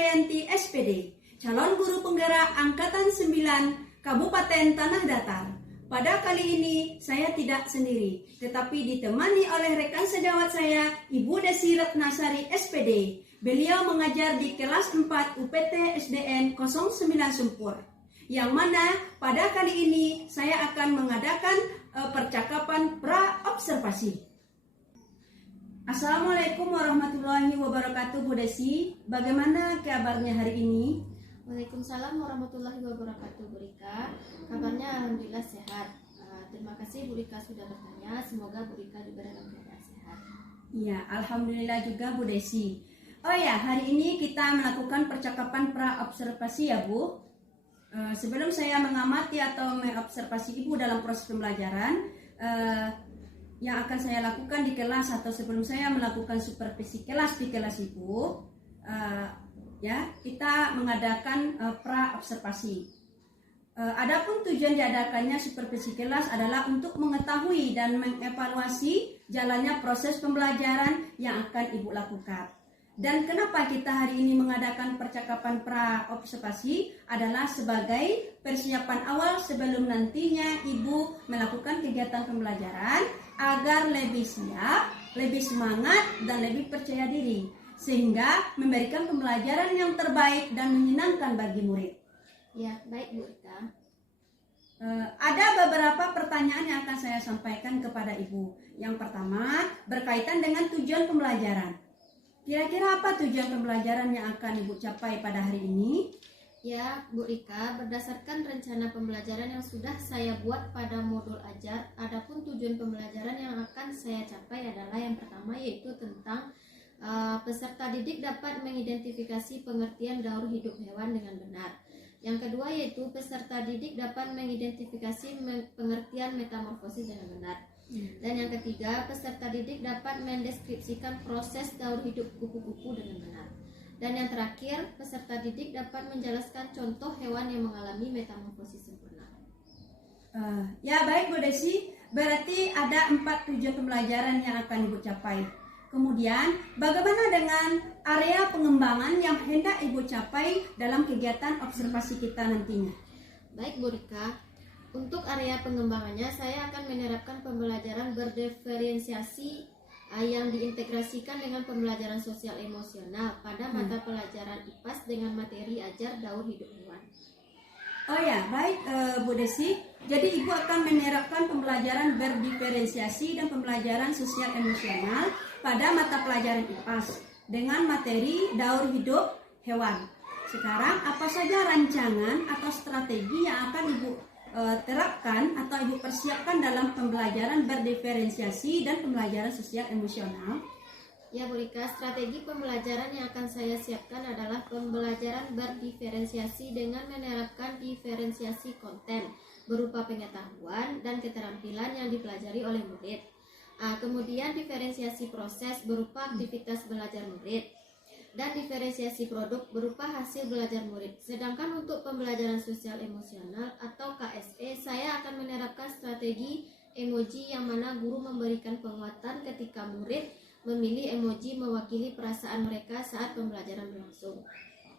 Krisdayanti SPD, calon guru penggerak Angkatan 9 Kabupaten Tanah Datar. Pada kali ini saya tidak sendiri, tetapi ditemani oleh rekan sejawat saya, Ibu Desi Ratnasari SPD. Beliau mengajar di kelas 4 UPT SDN 09 Sempur. Yang mana pada kali ini saya akan mengadakan percakapan pra-observasi. Assalamualaikum warahmatullahi wabarakatuh, Bu Desi. Bagaimana kabarnya hari ini? Waalaikumsalam warahmatullahi wabarakatuh, Bu Rika. Kabarnya alhamdulillah sehat. Terima kasih Bu Rika sudah bertanya. Semoga Bu Rika juga dalam keadaan sehat. Iya, alhamdulillah juga Bu Desi. Oh ya, hari ini kita melakukan percakapan pra-observasi ya Bu. Sebelum saya mengamati atau mengobservasi Ibu dalam proses pembelajaran yang akan saya lakukan di kelas atau sebelum saya melakukan supervisi kelas di kelas Ibu, kita mengadakan pra-observasi. Adapun tujuan diadakannya supervisi kelas adalah untuk mengetahui dan mengevaluasi jalannya proses pembelajaran yang akan Ibu lakukan. Dan kenapa kita hari ini mengadakan percakapan pra-observasi adalah sebagai persiapan awal sebelum nantinya Ibu melakukan kegiatan pembelajaran agar lebih siap, lebih semangat, dan lebih percaya diri, sehingga memberikan pembelajaran yang terbaik dan menyenangkan bagi murid. Ya, baik Bu Rika. Ada beberapa pertanyaan yang akan saya sampaikan kepada Ibu. Yang pertama, berkaitan dengan tujuan pembelajaran. Kira-kira apa tujuan pembelajaran yang akan Ibu capai pada hari ini? Ya, Bu Rika, berdasarkan rencana pembelajaran yang sudah saya buat pada modul ajar, adapun tujuan pembelajaran yang akan saya capai adalah yang pertama yaitu tentang peserta didik dapat mengidentifikasi pengertian gaur hidup hewan dengan benar. Yang kedua yaitu peserta didik dapat mengidentifikasi pengertian metamorfosis dengan benar. Dan yang ketiga, peserta didik dapat mendeskripsikan proses gaur hidup kupu-kupu dengan benar. Dan yang terakhir, peserta didik dapat menjelaskan contoh hewan yang mengalami metamorfosis sempurna. Ya baik Bu Desi, berarti ada 4 tujuan pembelajaran yang akan Ibu capai. Kemudian, bagaimana dengan area pengembangan yang hendak Ibu capai dalam kegiatan observasi kita nantinya? Baik Bu Rika, untuk area pengembangannya saya akan menerapkan pembelajaran berdiferensiasi yang diintegrasikan dengan pembelajaran sosial emosional pada mata pelajaran IPAS dengan materi ajar daur hidup hewan. Oh ya, baik Bu Desi. Jadi Ibu akan menerapkan pembelajaran berdiferensiasi dan pembelajaran sosial emosional pada mata pelajaran IPAS dengan materi daur hidup hewan. Sekarang apa saja rancangan atau strategi yang akan Ibu terapkan atau Ibu persiapkan dalam pembelajaran berdiferensiasi dan pembelajaran sosial emosional? Ya Bu Rika, strategi pembelajaran yang akan saya siapkan adalah pembelajaran berdiferensiasi dengan menerapkan diferensiasi konten berupa pengetahuan dan keterampilan yang dipelajari oleh murid. Kemudian diferensiasi proses berupa aktivitas belajar murid dan diferensiasi produk berupa hasil belajar murid. Sedangkan untuk pembelajaran sosial emosional atau KSE, saya akan menerapkan strategi emoji yang mana guru memberikan penguatan ketika murid memilih emoji mewakili perasaan mereka saat pembelajaran berlangsung.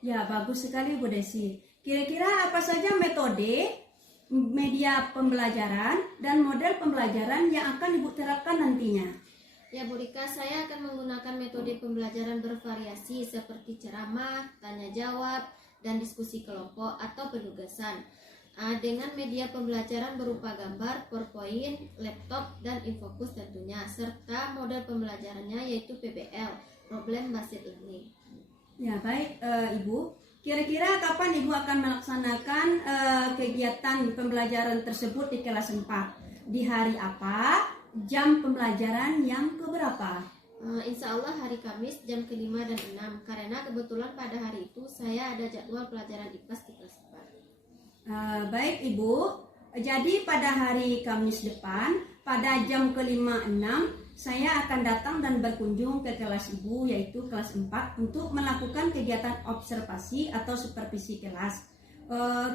Ya, bagus sekali Bu Desi. Kira-kira apa saja metode, media pembelajaran, dan model pembelajaran yang akan Ibu terapkan nantinya? Ya Bu Rika, saya akan menggunakan metode pembelajaran bervariasi seperti ceramah, tanya jawab, dan diskusi kelompok atau penugasan. Dengan media pembelajaran berupa gambar, PowerPoint, laptop, dan infokus tentunya, serta model pembelajarannya yaitu PBL, Problem Based Learning. Ya baik Ibu, kira-kira kapan Ibu akan melaksanakan kegiatan pembelajaran tersebut di kelas 4? Di hari apa? Jam pembelajaran yang keberapa? Insya Allah hari Kamis jam ke-5 dan 6, karena kebetulan pada hari itu saya ada jadwal pelajaran IPAS di kelas 4. Baik Ibu, jadi pada hari Kamis depan pada jam ke-5-6 saya akan datang dan berkunjung ke kelas Ibu, yaitu kelas 4, untuk melakukan kegiatan observasi atau supervisi kelas.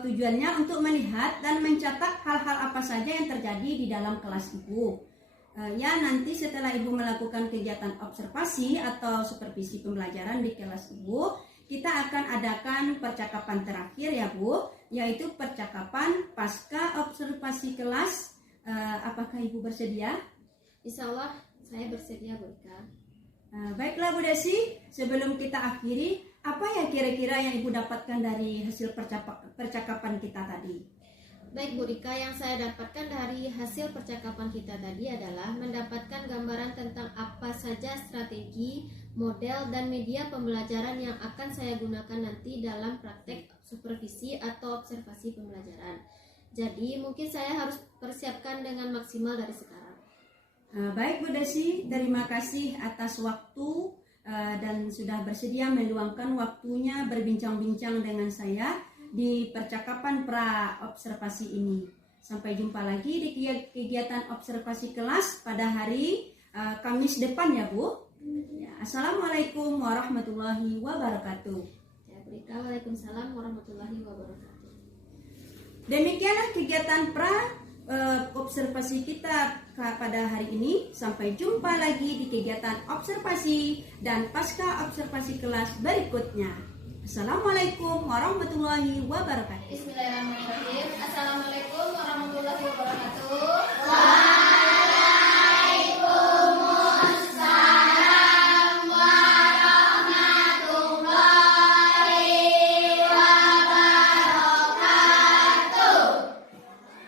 Tujuannya untuk melihat dan mencatat hal-hal apa saja yang terjadi di dalam kelas Ibu. Nanti setelah Ibu melakukan kegiatan observasi atau supervisi pembelajaran di kelas Ibu, kita akan adakan percakapan terakhir ya Bu, yaitu percakapan pasca observasi kelas. Apakah Ibu bersedia? Insya Allah saya bersedia, Bu Rika. Baiklah Bu Desi, sebelum kita akhiri, apa ya kira-kira yang Ibu dapatkan dari hasil percakapan kita tadi? Baik Bu Rika, yang saya dapatkan dari hasil percakapan kita tadi adalah mendapatkan gambaran tentang apa saja strategi, model, dan media pembelajaran yang akan saya gunakan nanti dalam praktek supervisi atau observasi pembelajaran. Jadi mungkin saya harus persiapkan dengan maksimal dari sekarang. Baik Bu Desi, terima kasih atas waktu dan sudah bersedia meluangkan waktunya berbincang-bincang dengan saya di percakapan pra-observasi ini. Sampai jumpa lagi di kegiatan observasi kelas pada hari Kamis depan ya Bu. Ya, Assalamualaikum warahmatullahi wabarakatuh. Ya, Bu Rika, Waalaikumsalam warahmatullahi wabarakatuh. Demikianlah kegiatan observasi kita pada hari ini. Sampai jumpa lagi di kegiatan observasi dan pasca observasi kelas berikutnya. Assalamualaikum warahmatullahi wabarakatuh. Bismillahirrahmanirrahim. Assalamualaikum warahmatullahi wabarakatuh.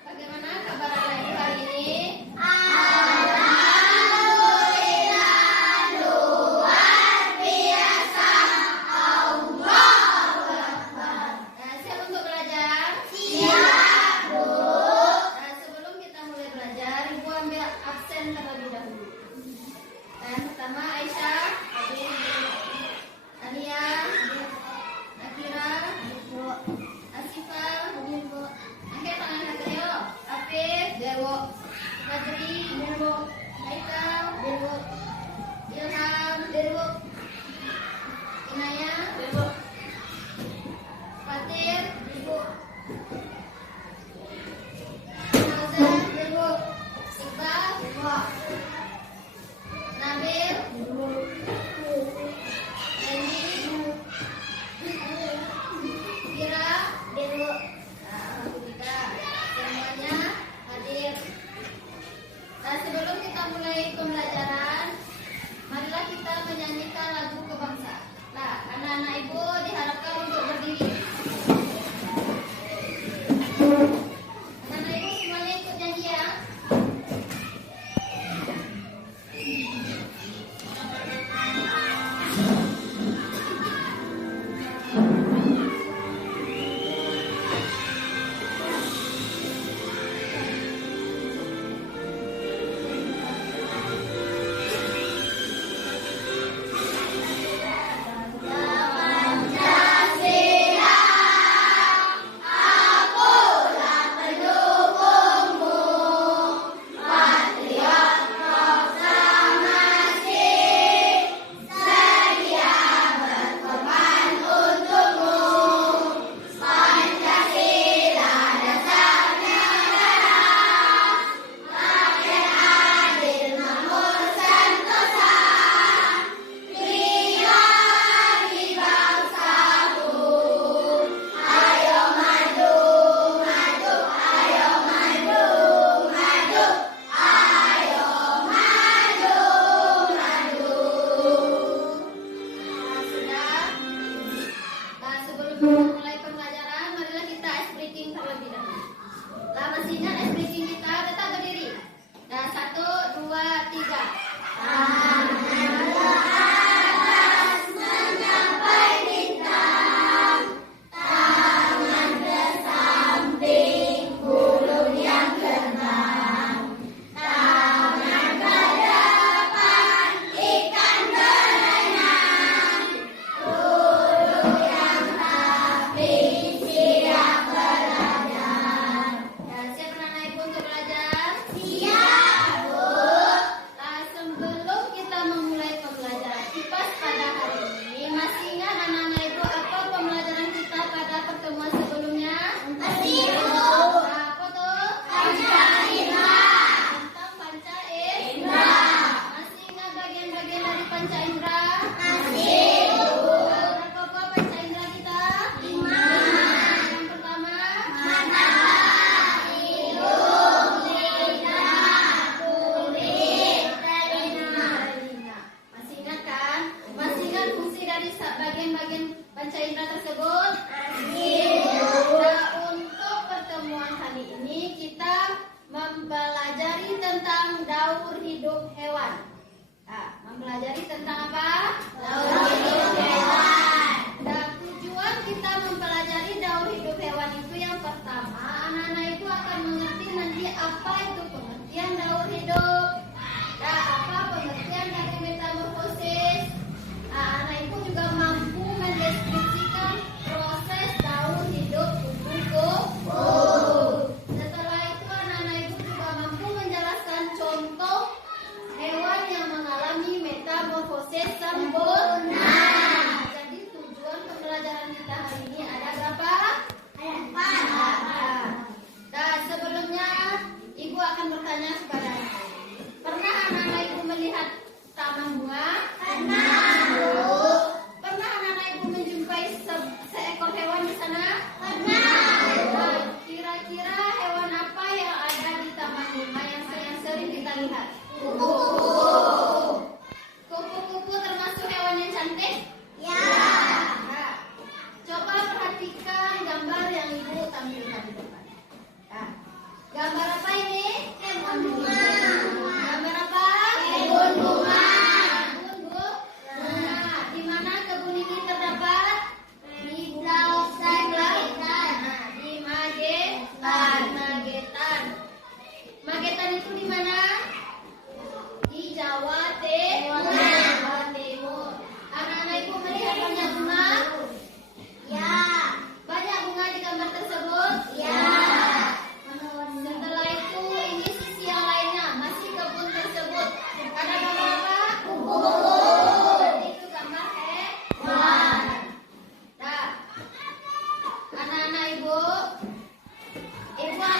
Bagaimana kabar anak ibu hari ini? Siap untuk belajar? Siap, Bu. Sebelum kita mulai belajar, Ibu ambil absen terlebih dahulu. Pertama Aisyah, Ania, Akira, Asifah, angkat tangan kakak yuk. Afif, Dewo, Fajri, Dewo, Haikal, Dewo, Ilham, Dewo, Inaya, Dewo, Fatir, Dewo, Nauzan, Dewo, Iqbal, Dewo, Nabil, Dewo, Randy, Kira, Dewo. Kita semuanya hadir. Sebelum kita mulai pembelajaran, marilah kita menyanyikan lagu kebangsaan. Nah, anak-anak ibu diharapkan untuk berdiri. Anak-anak ibu semuanya ikut nyanyi ya.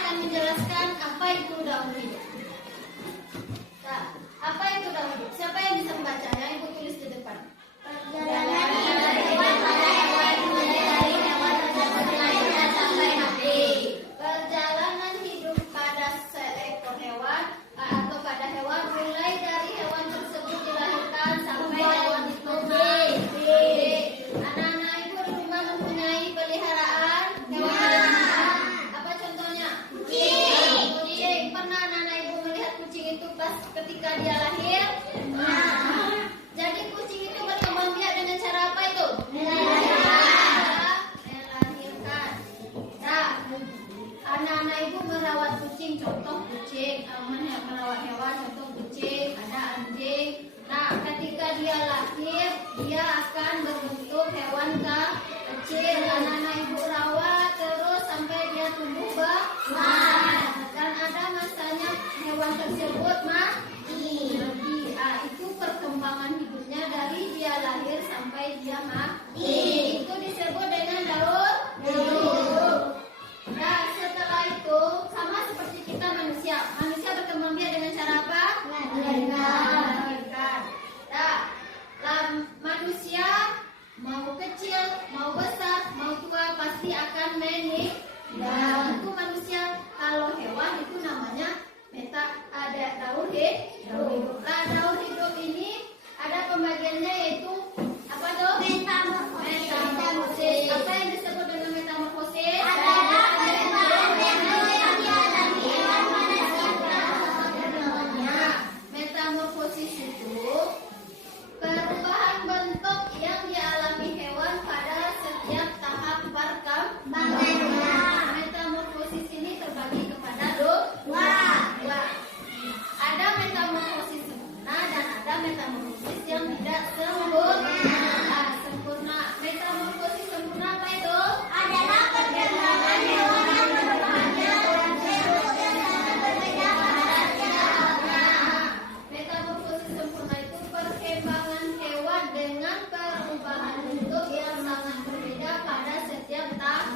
akan menjelaskan apa itu daun hidup. Nah, apa itu daun hidup? Siapa yang bisa membacanya? Ibu tulis di depan. Perjalanan hidup hewan pada hewan mulai dari hewan tersebut dilahirkan sampai mati. Perjalanan hidup pada seekor hewan atau pada hewan mulai dari hewan tersebut dilahirkan sampai hewan itu mati. Anak-anak ibu di rumah mempunyai peliharaan hewan peliharaan. Apa contohnya? Kucing. Pernah anak-anak ibu melihat kucing itu pas ketika dia lahir? Jadi kucing itu berkembang biak dengan cara apa itu? Melahirkan. Nah, anak-anak ibu merawat kucing, contoh kucing, merawat hewan, contoh kucing, ada anjing. Nah, ketika dia lahir, dia akan berbentuk hewan kecil. Anak-anak ibu rawat terus sampai dia tumbuh besar. Dan ada masanya hewan tersebut mati. Itu perkembangan hidupnya dari dia lahir sampai dia mati. Itu disebut dengan daun hidup. Nah, setelah itu sama seperti kita manusia. Manusia berkembang biak dengan cara apa? Melahirkan. Nah, manusia mau kecil, mau besar, mau tua pasti akan meninggal. Itu manusia. Kalau hewan itu namanya ada daun hidup. Nah, daun hidup ini ada pembagiannya yaitu apa tuh? Metamorfosis. Apa yang disebut dengan metamorfosis? Metamorfosis itu perubahan bentuk yang dialami hewan pada setiap tahap perkembangan. Metamorfosis ini terbagi kepada dua. Ada metamorfosis sempurna dan ada metamorfosis yang tidak sempurna. Metamorfosis sempurna apa itu? Adalah perkembangan hewan yang berbahagia dalam bentuk yang sangat berbeda pada setiap tahap. Metamorfosis sempurna itu perkembangan hewan dengan perubahan bentuk yang sangat berbeda pada setiap tahap.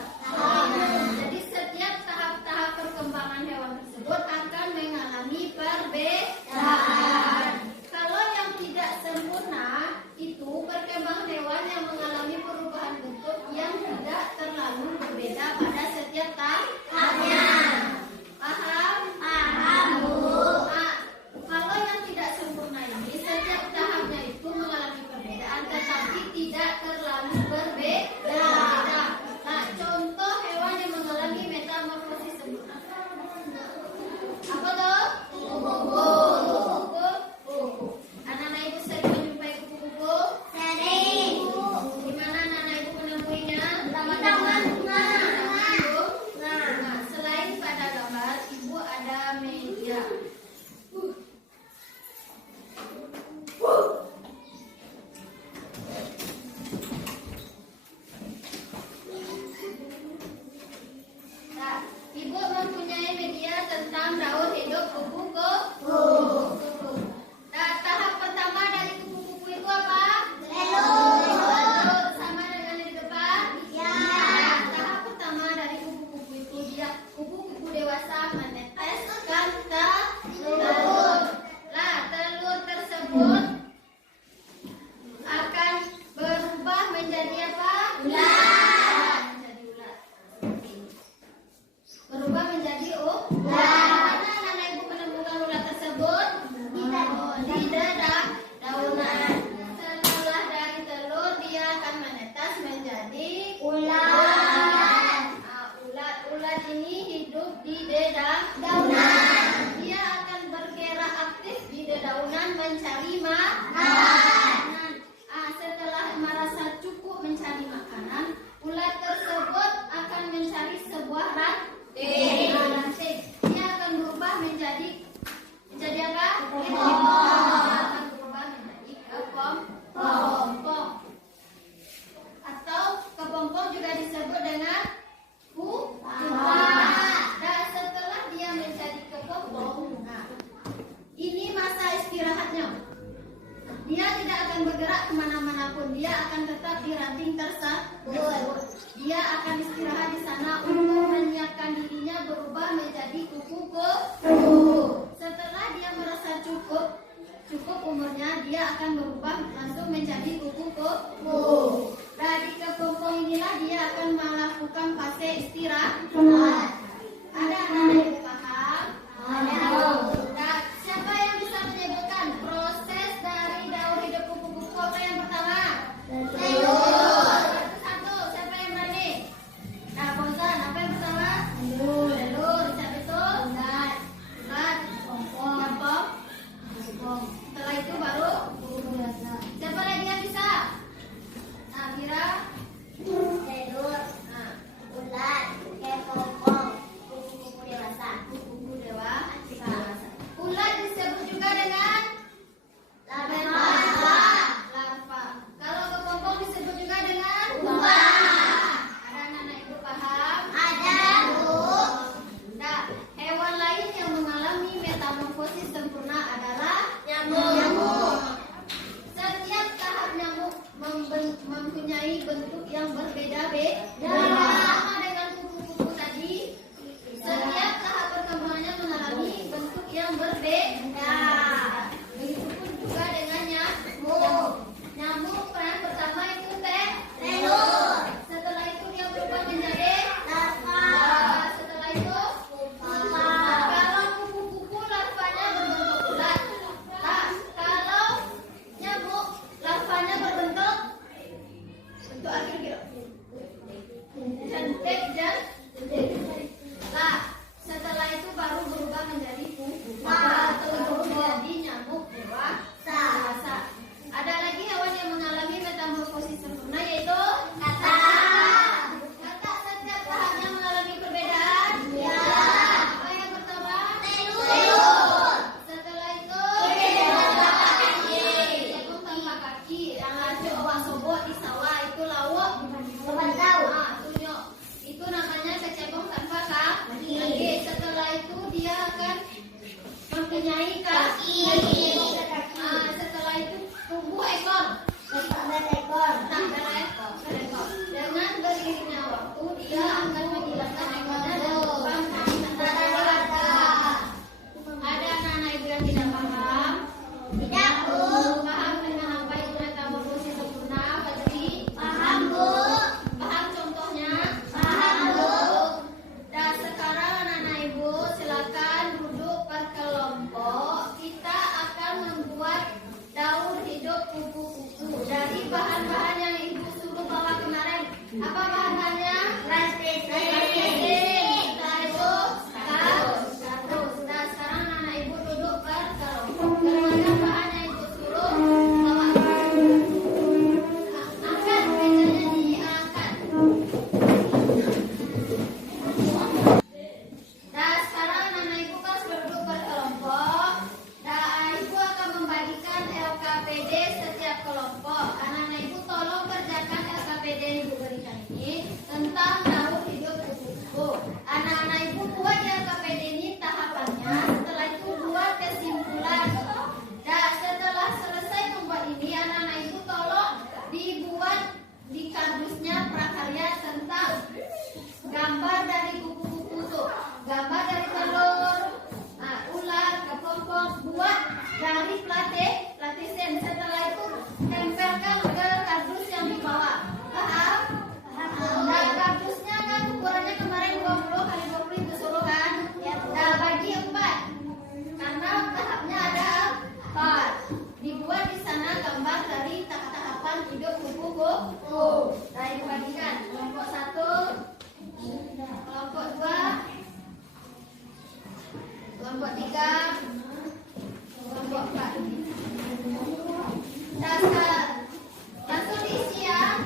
Jadi setiap tahap-tahap perkembangan hewan tersebut akan mengalami perbedaan. Kalau yang tidak sempurna itu perkembangan hewan yang mengalami perubahan bentuk yang tidak terlalu berbeda pada setiap tahapnya. Paham? Paham, Bu. Kalau yang tidak sempurna ini setiap tahapnya itu mengalami perbedaan tetapi tidak terlalu berbeda. Nah, contoh hewan yang mengalami metamorfosis sempurna. Apa tuh? Kupu-kupu. Anak-anak ibu sering menjumpai kupu-kupu? Sering. Di mana anak-anak ibu menemuinya? Di taman bunga. Nah, selain pada gambar, ibu ada media. Nah, ibu mempunyai media tentang daun hidup kupu-kupu. Nah, tahap pertama dari kupu-kupu itu apa? Telur. Sama dengan di depan? Ya. Tahap pertama dari kupu-kupu itu dia kupu-kupu dewasa meneteskan telur. Nah, telur tersebut akan berubah menjadi apa? Ular. Menjadi ular. Berubah menjadi ular. Mana anak-anak ibu menemukan ular tersebut? Di dedaunan. Setelah dari telur dia akan menetas menjadi ular. Ular ini hidup di dedaunan. Dia akan bergerak aktif di dedaunan mencari makanan. Setelah merasa cukup mencari makanan, ular tersebut akan mencari sebuah ranting. Dia akan berubah menjadi apa? Akan berubah menjadi kepompong. Atau kepompong juga disebut dengan pupa. Dan setelah berubah menjadi kupu-kupu. Setelah dia merasa cukup umurnya, dia akan berubah langsung menjadi kupu-kupu. Dari kepompong inilah dia akan melakukan fase istirahat. Ada anak yang paham? Ada. Nah, siapa yang bisa menyebutkan proses dari daur hidup kupu-kupu apa yang pertama? Satu, siapa yang berani? Nah, Fauzan, apa yang pertama? Telur. Siapa itu? Ulat. Gampang. Setelah itu baru siapa lagi yang bisa? Nah, Mira. Telur. Nah, ulat. Kepompong. Kupu-kupu dewasa. Kupu-kupu dewasa. Ulat disebut juga dengan larva. Kalau kepompong disebut juga dengan pupa. Ada anak-anak ibu paham? Ada, Bu. Nah, hewan lain yang mengalami metamorfosis sempurna adalah nyamuk. Setiap tahap nyamuk mempunyai bentuk yang berbeda-beda. Sama dengan kupu-kupu tadi, setiap tahap perkembangannya mengalami bentuk yang berbeda. Begitupun juga dengan nyamuk. Nyamuk peran pertama itu telur. Setelah itu dia berubah menjadi larva. Setelah itu pupa. Kalau kupu-kupu larvanya berbentuk ulat. Nah, kalau nyamuk larvanya berbentuk akhir gitu. Jentik dan nah, setelah itu baru berubah menjadi pupa atau menjadi nyamuk dewasa. Ada lagi hewan yang mengalami metamorfosis sempurna yaitu katak. Katak setiap tahapnya mengalami perbedaan. Ya. Apa yang pertama? Telur. Setelah itu cebong tanpa kaki. Yang hasil obak-sobok di sawah itu lawak. Tunjuk. Itu namanya kecebong tanpa kaki. Setelah itu dia akan mempunyai kaki. Setelah itu tumbuh ekor. Dengan beriringnya waktu dia akan menghilangkan ekornya dan berubah menjadi katak. Ada anak-anak ibu yang tidak paham? Tidak, Bu. Paham dengan apa itu metamorfosis sempurna, Fajri? Paham, Bu. Paham contohnya? Paham, Bu. Dan sekarang anak-anak ibu silakan duduk berkelompok. Kita akan membuat daur hidup kupu-kupu dari bahan-bahan yang ibu suruh bawa kemarin. Apa bahan-bahannya? Plastisin. Setelah itu kardus. Nah, sekarang anak ibu duduk berkelompok. Keluarkan bahan yang ibu suruh bawa. Angkat mejanya, diangkat. Nah, sekarang anak ibu kan berduduk berkelompok. Nah, ibu akan membagikan LKPD setiap kelompok. Anak-anak ibu tolong kerjakan LKPD yang ibu berikan ini tentang daur hidup kupu-kupu. Anak-anak ibu buat di LKPD ini tahapannya. Setelah itu buat kesimpulan. Nah, setelah selesai membuat ini, anak-anak ibu tolong dibuat di kardusnya prakarya tentang gambar dari kupu-kupu tuh. Gambar dari telur, ular, kepompong, buat dari platisen. Setelah itu tempelkan ke kardus yang dibawa. Paham? Nah, kardusnya kan ukurannya kemarin 20 kali 20 itu suruh kan? Nah, bagi 4. Karena tahapnya ada 4. Dibuat di sana gambar dari tahap-tahapan hidup kupu-kupu. Nah, dibagikan kelompok 1, kelompok 2, kelompok 3, kelompok 4. Dasar langsung diisi ya.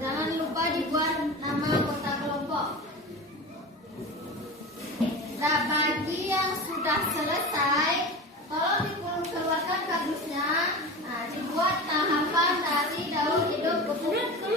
Jangan lupa dibuat nama anggota kelompok. Nah, bagi yang sudah selesai, tolong dikeluarkan kardusnya. Nah, dibuat tahapan dari daur hidup kupu-kupu.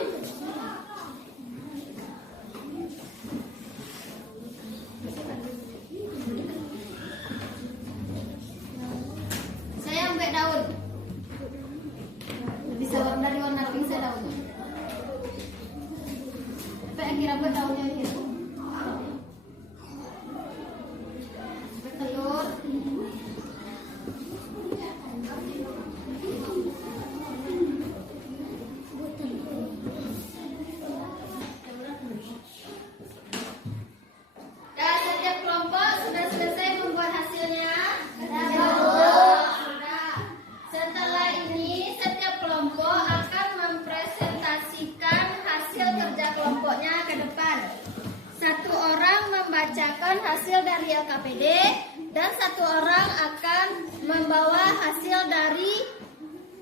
dan 1 orang akan membawa hasil dari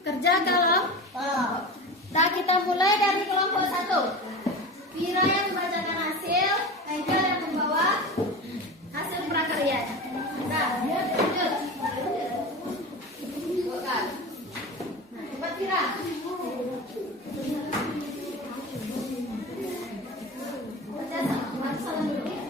kerja kelompok. Nah, kita mulai dari kelompok 1. Vira yang membacakan hasil, Haikal yang membawa hasil prakarya. Nah, lanjut. Bukan. Nah, cepat Vira. Baca salam dulu ya.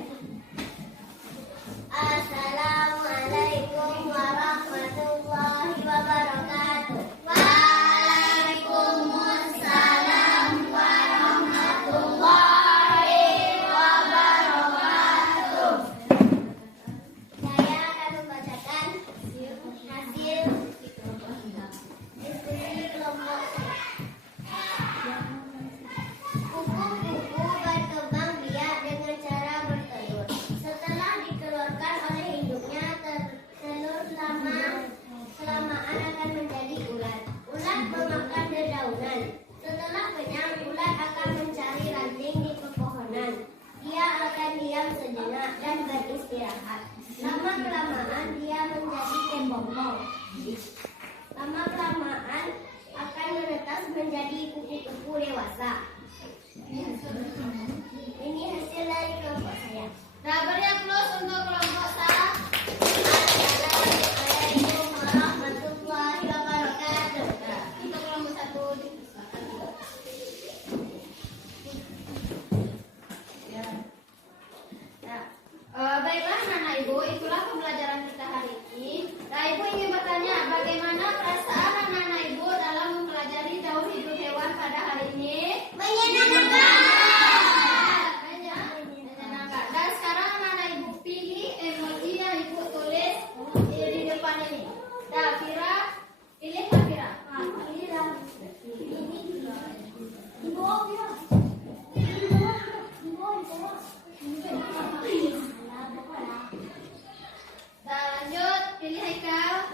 Assalamualaikum warahmatullahi wabarakatuh. Waalaikumsalam warahmatullahi wabarakatuh. Saya akan membacakan hasil diskusi kelompok. Kupu-kupu berkembang biak dengan cara bertelur. Setelah dikeluarkan oleh induknya, telur kelamaan akan menjadi ulat. Ulat memakan dedaunan. Setelah kenyang, ulat akan mencari ranting di pepohonan. Dia akan diam sejenak dan beristirahat. Lama-kelamaan dia menjadi kepompong. Lama-kelamaan akan menetas menjadi kupu-kupu dewasa. Ini hasil dari kelompok saya. Nah, beri aplaus untuk kelompok saya. Assalamualaikum warahmatullahi wabarakatuh. Nah, untuk kelompok 1 silakan. Ya. Nah, baiklah anak ibu, itulah pembelajaran kita hari ini. Nah, ibu ingin bertanya, bagaimana perasaan anak-anak ibu dalam mempelajari daur hidup hewan pada hari ini? Menyenangkan. Menyenangkan. Dan sekarang anak-anak ibu pilih emoji yang ibu tulis di depan ini. Nah, Vira, pilihlah Vira. Nah, lanjut, pilih Haikal.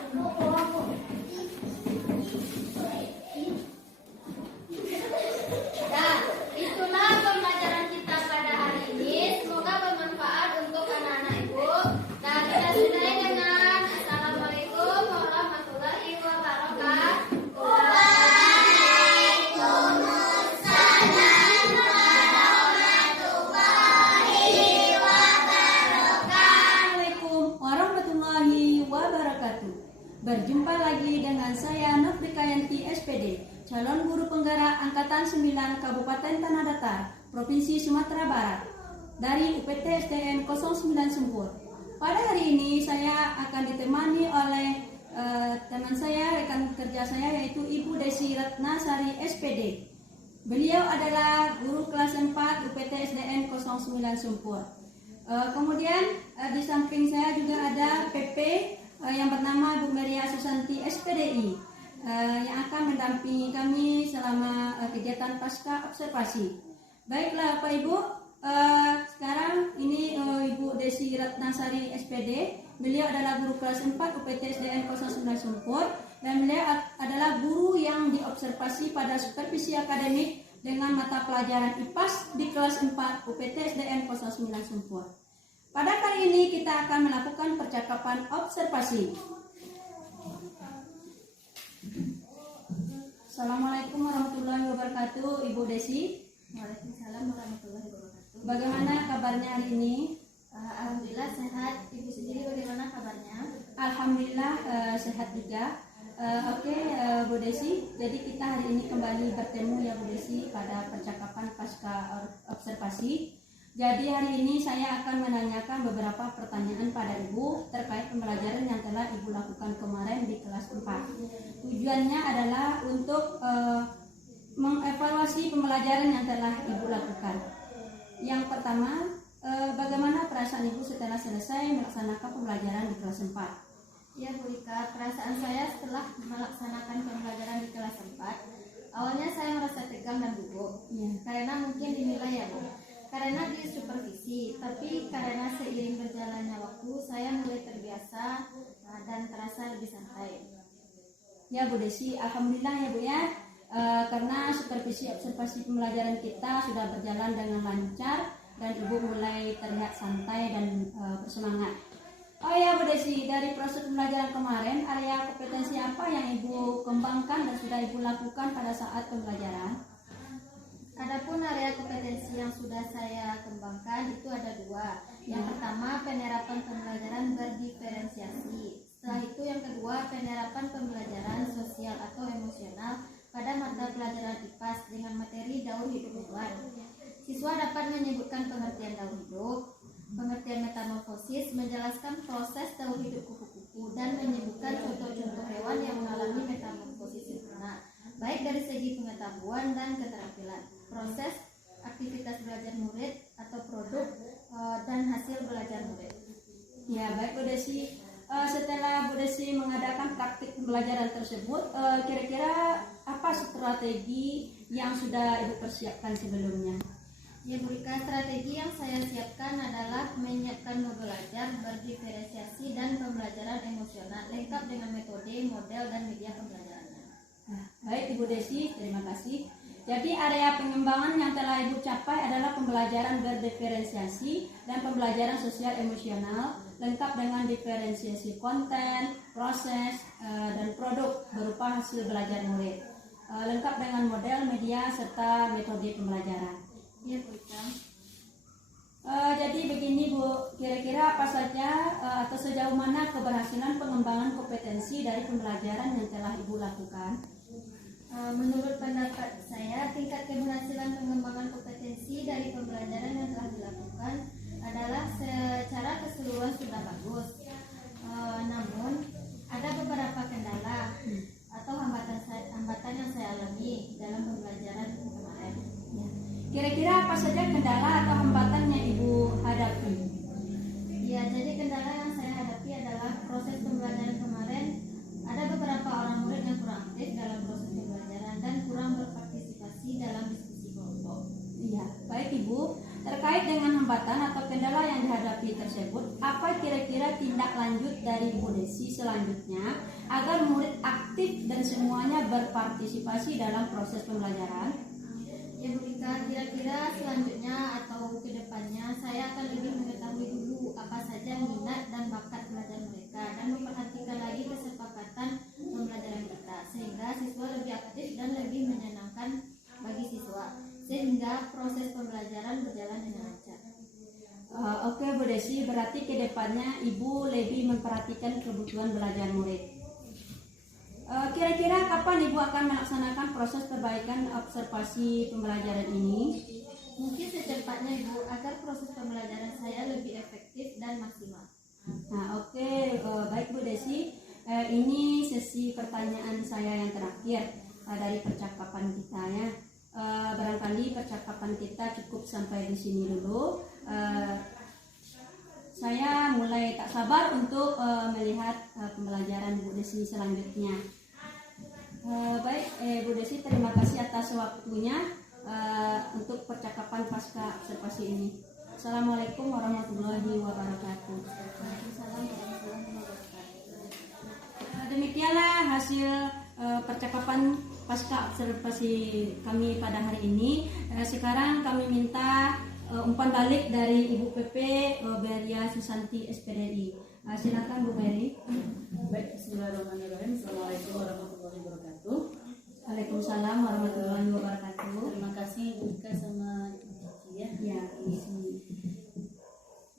Nah, itulah pembelajaran kita pada hari ini. Semoga bermanfaat untuk anak-anak ibu. Nah, kita sudahi dengan Assalamualaikum warahmatullahi wabarakatuh. Assalamualaikum warahmatullahi wabarakatuh. Berjumpa lagi dengan saya Nofrikayanti SPD, calon guru penggerak Angkatan 9 Kabupaten Tanah Datar, Provinsi Sumatera Barat, dari UPT SDN 09 Sempur. Pada hari ini saya akan ditemani oleh teman saya, rekan kerja saya, yaitu Ibu Desi Ratnasari SPD. Beliau adalah guru kelas 4 UPT SDN 09 Sempur. Kemudian di samping saya juga ada PP yang bernama Bu Maria Susanti SPDI yang akan mendampingi kami selama kegiatan pasca observasi. Baiklah Bapak Ibu, sekarang ini Ibu Desi Ratnasari SPD. Beliau adalah guru kelas 4 UPT SDN 09 Sempur dan beliau adalah guru yang diobservasi pada supervisi akademik dengan mata pelajaran IPAS di kelas 4 UPT SDN 09 Sempur. Pada kali ini kita akan melakukan percakapan observasi. Assalamualaikum warahmatullahi wabarakatuh, Ibu Desi. Waalaikumsalam warahmatullahi wabarakatuh. Bagaimana kabarnya hari ini? Alhamdulillah sehat. Ibu sendiri bagaimana kabarnya? Alhamdulillah sehat juga. Oke, Bu Desi. Jadi kita hari ini kembali bertemu ya Bu Desi pada percakapan pasca observasi. Jadi hari ini saya akan menanyakan beberapa pertanyaan pada Ibu terkait pembelajaran yang telah Ibu lakukan kemarin di kelas 4. Tujuannya adalah untuk mengevaluasi pembelajaran yang telah Ibu lakukan. Yang pertama, bagaimana perasaan Ibu setelah selesai melaksanakan pembelajaran di kelas 4? Ya Bu Ika, perasaan saya setelah melaksanakan pembelajaran di kelas 4, awalnya saya merasa tegang dan gugup. Ya. Karena mungkin dinilai ya Bu, karena di supervisi, tapi karena seiring berjalannya waktu saya mulai terbiasa dan terasa lebih santai. Ya Bu Desi, alhamdulillah ya Bu ya, karena supervisi observasi pembelajaran kita sudah berjalan dengan lancar dan Ibu mulai terlihat santai dan bersemangat. Oh Bu Desi, dari proses pembelajaran kemarin, area kompetensi apa yang Ibu kembangkan dan sudah Ibu lakukan pada saat pembelajaran? Adapun area kompetensi yang sudah saya kembangkan itu ada dua. Yang pertama, penerapan pembelajaran berdiferensiasi. Setelah itu yang kedua, penerapan pembelajaran sosial atau emosional pada mata pelajaran IPAS dengan materi daur hidup hewan. Siswa dapat menyebutkan pengertian daur hidup, pengertian metamorfosis, menjelaskan proses daur hidup kupu-kupu, dan menyebutkan contoh-contoh hewan yang mengalami metamorfosis sempurna, baik dari segi pengetahuan dan keterampilan, proses, aktivitas belajar murid atau produk, dan hasil belajar murid. Ya, baik Bu Desi. Setelah Bu Desi mengadakan praktik pembelajaran tersebut, kira-kira apa strategi yang sudah Ibu persiapkan sebelumnya? Ya, Bu Rika, strategi yang saya siapkan adalah menyiapkan modul belajar berdiferensiasi dan pembelajaran emosional lengkap dengan metode, model, dan media pembelajarannya. Baik Ibu Desi, terima kasih. Jadi area pengembangan yang telah Ibu capai adalah pembelajaran berdiferensiasi dan pembelajaran sosial emosional lengkap dengan diferensiasi konten, proses, dan produk berupa hasil belajar murid, lengkap dengan model, media, serta metode pembelajaran. Ya, Bu Rika. Jadi begini Bu, kira-kira apa saja atau sejauh mana keberhasilan pengembangan kompetensi dari pembelajaran yang telah Ibu lakukan? Menurut pendapat saya, tingkat keberhasilan pengembangan kompetensi dari pembelajaran yang telah dilakukan adalah secara keseluruhan sudah bagus. Namun ada beberapa kendala atau hambatan yang saya alami dalam pembelajaran kemarin. Kira-kira apa saja kendala atau hambatan yang Ibu hadapi? Ya, jadi kendala yang saya hadapi adalah proses pembelajaran kemarin. Ada beberapa orang murid yang kurang aktif dalam proses pembelajaran dan kurang berpartisipasi dalam diskusi kelompok. Iya, baik Ibu. Terkait dengan hambatan atau kendala yang dihadapi tersebut, apa kira-kira tindak lanjut dari Ibu Desi selanjutnya agar murid aktif dan semuanya berpartisipasi dalam proses pembelajaran? Ya, Bu Rika, kira-kira selanjutnya atau kedepannya saya akan lebih mengetahui dulu apa saja minat dan bakat belajar mereka dan memperhatikan lagi kesepakatan pembelajaran kita sehingga siswa lebih aktif dan lebih menyenangkan bagi siswa sehingga proses pembelajaran berjalan dengan lancar. Oke Bu Desi, berarti kedepannya Ibu lebih memperhatikan kebutuhan belajar murid. Kira-kira kapan Ibu akan melaksanakan proses perbaikan observasi pembelajaran ini? Mungkin secepatnya Ibu agar proses pembelajaran saya lebih efektif dan maksimal. Nah, oke, baik Bu Desi. Ini sesi pertanyaan saya yang terakhir dari percakapan kita ya. Barangkali percakapan kita cukup sampai di sini dulu. Saya mulai tak sabar untuk melihat pembelajaran Bu Desi selanjutnya. Baik, Bu Desi, terima kasih atas waktunya untuk percakapan pasca observasi ini. Assalamualaikum warahmatullahi wabarakatuh. Waalaikumsalam warahmatullahi wabarakatuh. Demikianlah hasil percakapan pasca observasi kami pada hari ini. Sekarang kami minta umpan balik dari Ibu PP Beria Susanti SPDI. Silakan Bu Beri. Baik, bismillahirrahmanirrahim. Assalamualaikum warahmatullahi wabarakatuh. Waalaikumsalam warahmatullahi wabarakatuh. Terima kasih Bu Ika sama Ibu Cici ya. Ya, ini.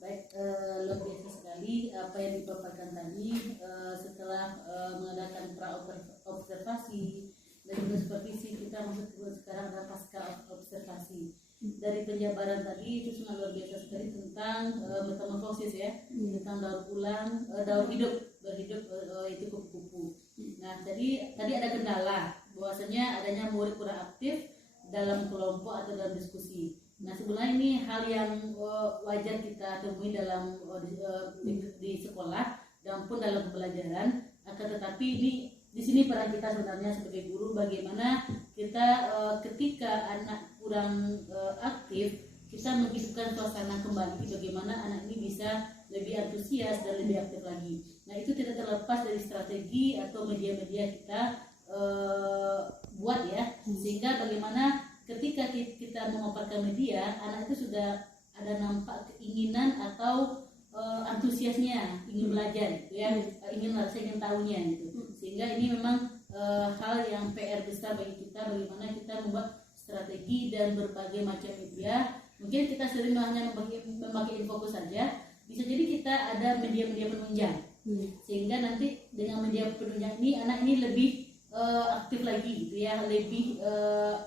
Baik, luar biasa sekali apa yang dipaparkan tadi. Setelah mengadakan pra-observasi dan juga supervisi, kita masuk sekarang adalah pasca observasi. Dari penjabaran tadi itu sangat luar biasa sekali tentang metamorfosis ya, tentang daur ulang, daur hidup, berhidup itu kupu-kupu. Nah, jadi tadi ada kendala bahwasanya adanya murid kurang aktif dalam kelompok atau dalam diskusi. Nah, sebenarnya ini hal yang wajar kita temui dalam di sekolah dan pun dalam pembelajaran. Akan tetapi di sini peran kita sebenarnya sebagai guru, bagaimana kita ketika anak kurang aktif, kita menghidupkan suasana kembali, bagaimana anak ini bisa lebih antusias dan lebih aktif lagi. Nah, itu tidak terlepas dari strategi atau media-media kita buat ya, sehingga bagaimana ketika kita memaparkan media, anak itu sudah ada nampak keinginan atau antusiasnya ingin belajar belajar gitu ya, saya ingin tahunya gitu. Sehingga ini memang hal yang PR besar bagi kita, bagaimana kita membuat strategi dan berbagai macam media. Mungkin kita sering hanya memakai infokus saja, bisa jadi kita ada media-media penunjang, sehingga nanti dengan media penunjang ini anak ini lebih aktif lagi gitu ya, lebih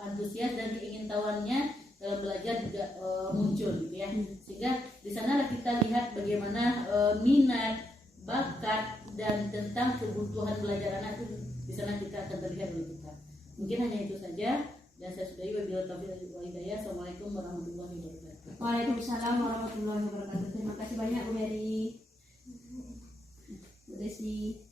antusias dan keingintahuannya dalam belajar juga muncul gitu ya. Sehingga di sanalah kita lihat bagaimana minat, bakat dan tentang kebutuhan belajar anak itu di sana kita akan terlihat oleh kita. Mungkin hanya itu saja dan saya sudahi. Wabillahi taufiq wal hidayah. Assalamualaikum warahmatullahi wabarakatuh. Waalaikumsalam warahmatullahi wabarakatuh. Terima kasih banyak Bu Mary, Bu Desi.